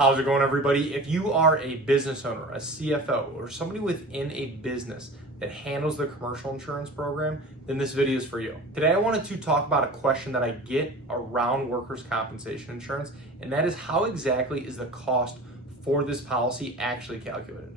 How's it going, everybody? If you are a business owner, a CFO, or somebody within a business that handles the commercial insurance program, then this video is for you. Today, I wanted to talk about a question that I get around workers' compensation insurance, and that is how exactly is the cost for this policy actually calculated?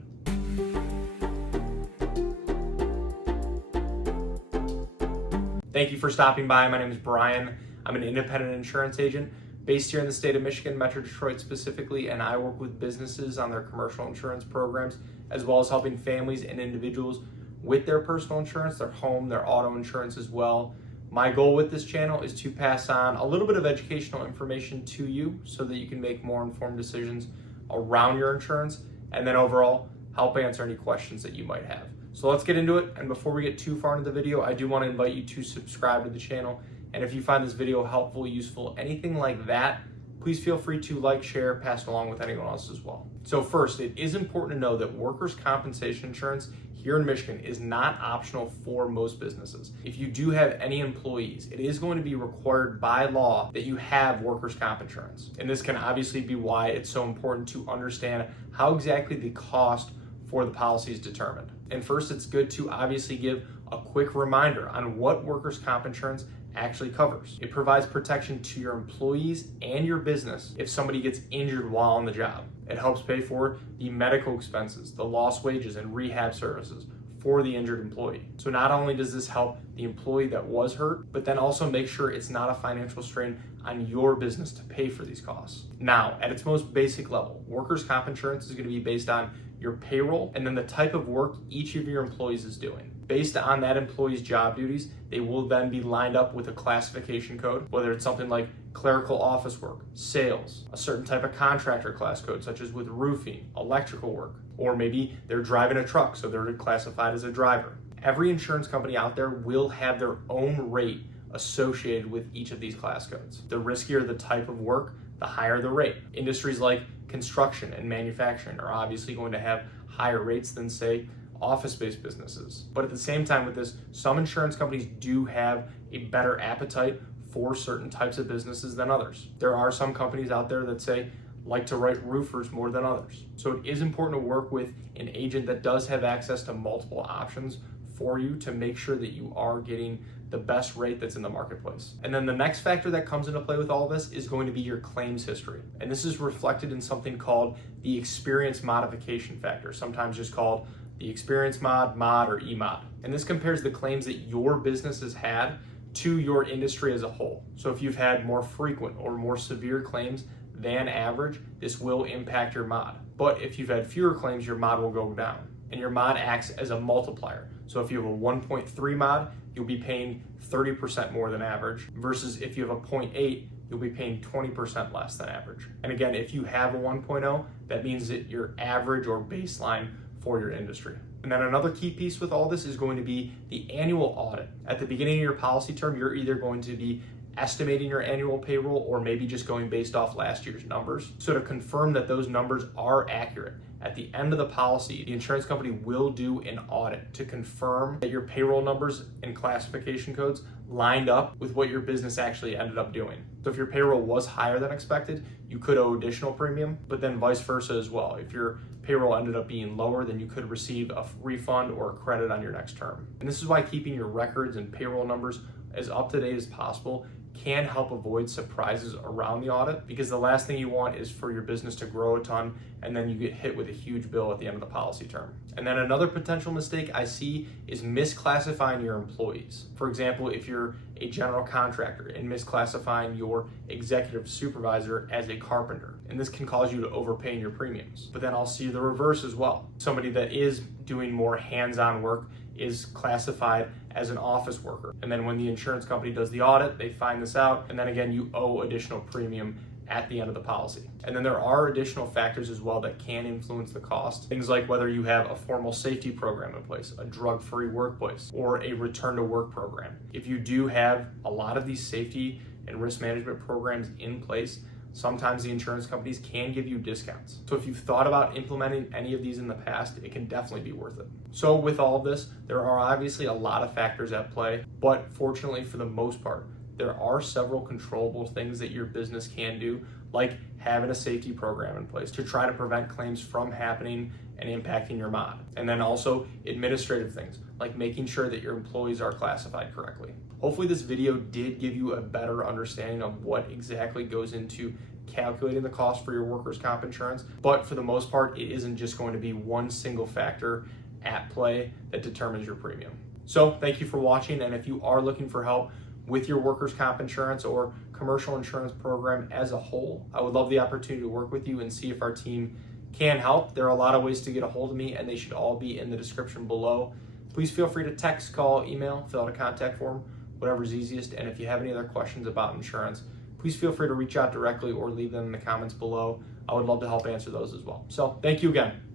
Thank you for stopping by. My name is Brian. I'm an independent insurance agent based here in the state of Michigan, Metro Detroit specifically, and I work with businesses on their commercial insurance programs, as well as helping families and individuals with their personal insurance, their home, their auto insurance as well. My goal with this channel is to pass on a little bit of educational information to you so that you can make more informed decisions around your insurance, and then overall help answer any questions that you might have. So let's get into it, and before we get too far into the video, I do want to invite you to subscribe to the channel. And if you find this video helpful, useful, anything like that, please feel free to like, share, pass it along with anyone else as well. So first, it is important to know that workers' compensation insurance here in Michigan is not optional for most businesses. If you do have any employees, it is going to be required by law that you have workers' comp insurance. And this can obviously be why it's so important to understand how exactly the cost for the policy is determined. And first, it's good to obviously give a quick reminder on what workers' comp insurance actually covers. It provides protection to your employees and your business if somebody gets injured while on the job. It helps pay for the medical expenses, the lost wages, and rehab services for the injured employee. So not only does this help the employee that was hurt, but then also make sure it's not a financial strain on your business to pay for these costs. Now, at its most basic level, workers' comp insurance is going to be based on your payroll and then the type of work each of your employees is doing. Based on that employee's job duties, they will then be lined up with a classification code, whether it's something like clerical office work, sales, a certain type of contractor class code, such as with roofing, electrical work, or maybe they're driving a truck, so they're classified as a driver. Every insurance company out there will have their own rate associated with each of these class codes. The riskier the type of work, the higher the rate. Industries like construction and manufacturing are obviously going to have higher rates than, say, office-based businesses. But at the same time with this, some insurance companies do have a better appetite for certain types of businesses than others. There are some companies out there that say like to write roofers more than others. So it is important to work with an agent that does have access to multiple options for you to make sure that you are getting the best rate that's in the marketplace. And then the next factor that comes into play with all of this is going to be your claims history. And this is reflected in something called the experience modification factor, sometimes just called the experience mod, or EMOD. And this compares the claims that your business has had to your industry as a whole. So if you've had more frequent or more severe claims than average, this will impact your mod. But if you've had fewer claims, your mod will go down. And your mod acts as a multiplier. So if you have a 1.3 mod, you'll be paying 30% more than average, versus if you have a 0.8, you'll be paying 20% less than average. And again, if you have a 1.0, that means that your average or baseline for your industry. And then another key piece with all this is going to be the annual audit. At the beginning of your policy term, you're either going to be estimating your annual payroll or maybe just going based off last year's numbers. So to confirm that those numbers are accurate, at the end of the policy, the insurance company will do an audit to confirm that your payroll numbers and classification codes lined up with what your business actually ended up doing. So if your payroll was higher than expected, you could owe additional premium, but then vice versa as well. If your payroll ended up being lower, then you could receive a refund or a credit on your next term. And this is why keeping your records and payroll numbers as up to date as possible can help avoid surprises around the audit, because the last thing you want is for your business to grow a ton and then you get hit with a huge bill at the end of the policy term. And then another potential mistake I see is misclassifying your employees. For example, if you're a general contractor and misclassifying your executive supervisor as a carpenter, and this can cause you to overpay in your premiums. But then I'll see the reverse as well. Somebody that is doing more hands-on work is classified as an office worker. And then when the insurance company does the audit, they find this out, and then again, you owe additional premium at the end of the policy. And then there are additional factors as well that can influence the cost. Things like whether you have a formal safety program in place, a drug-free workplace, or a return to work program. If you do have a lot of these safety and risk management programs in place, sometimes the insurance companies can give you discounts. So if you've thought about implementing any of these in the past, it can definitely be worth it. So with all of this, there are obviously a lot of factors at play, but fortunately for the most part, there are several controllable things that your business can do, like having a safety program in place to try to prevent claims from happening and impacting your mod. And then also administrative things like making sure that your employees are classified correctly. Hopefully this video did give you a better understanding of what exactly goes into calculating the cost for your workers' comp insurance, but for the most part, it isn't just going to be one single factor at play that determines your premium. So thank you for watching, and if you are looking for help with your workers' comp insurance or commercial insurance program as a whole, I would love the opportunity to work with you and see if our team can help. There are a lot of ways to get a hold of me, and they should all be in the description below. Please feel free to text, call, email, fill out a contact form, whatever's easiest. And if you have any other questions about insurance, please feel free to reach out directly or leave them in the comments below. I would love to help answer those as well. So thank you again.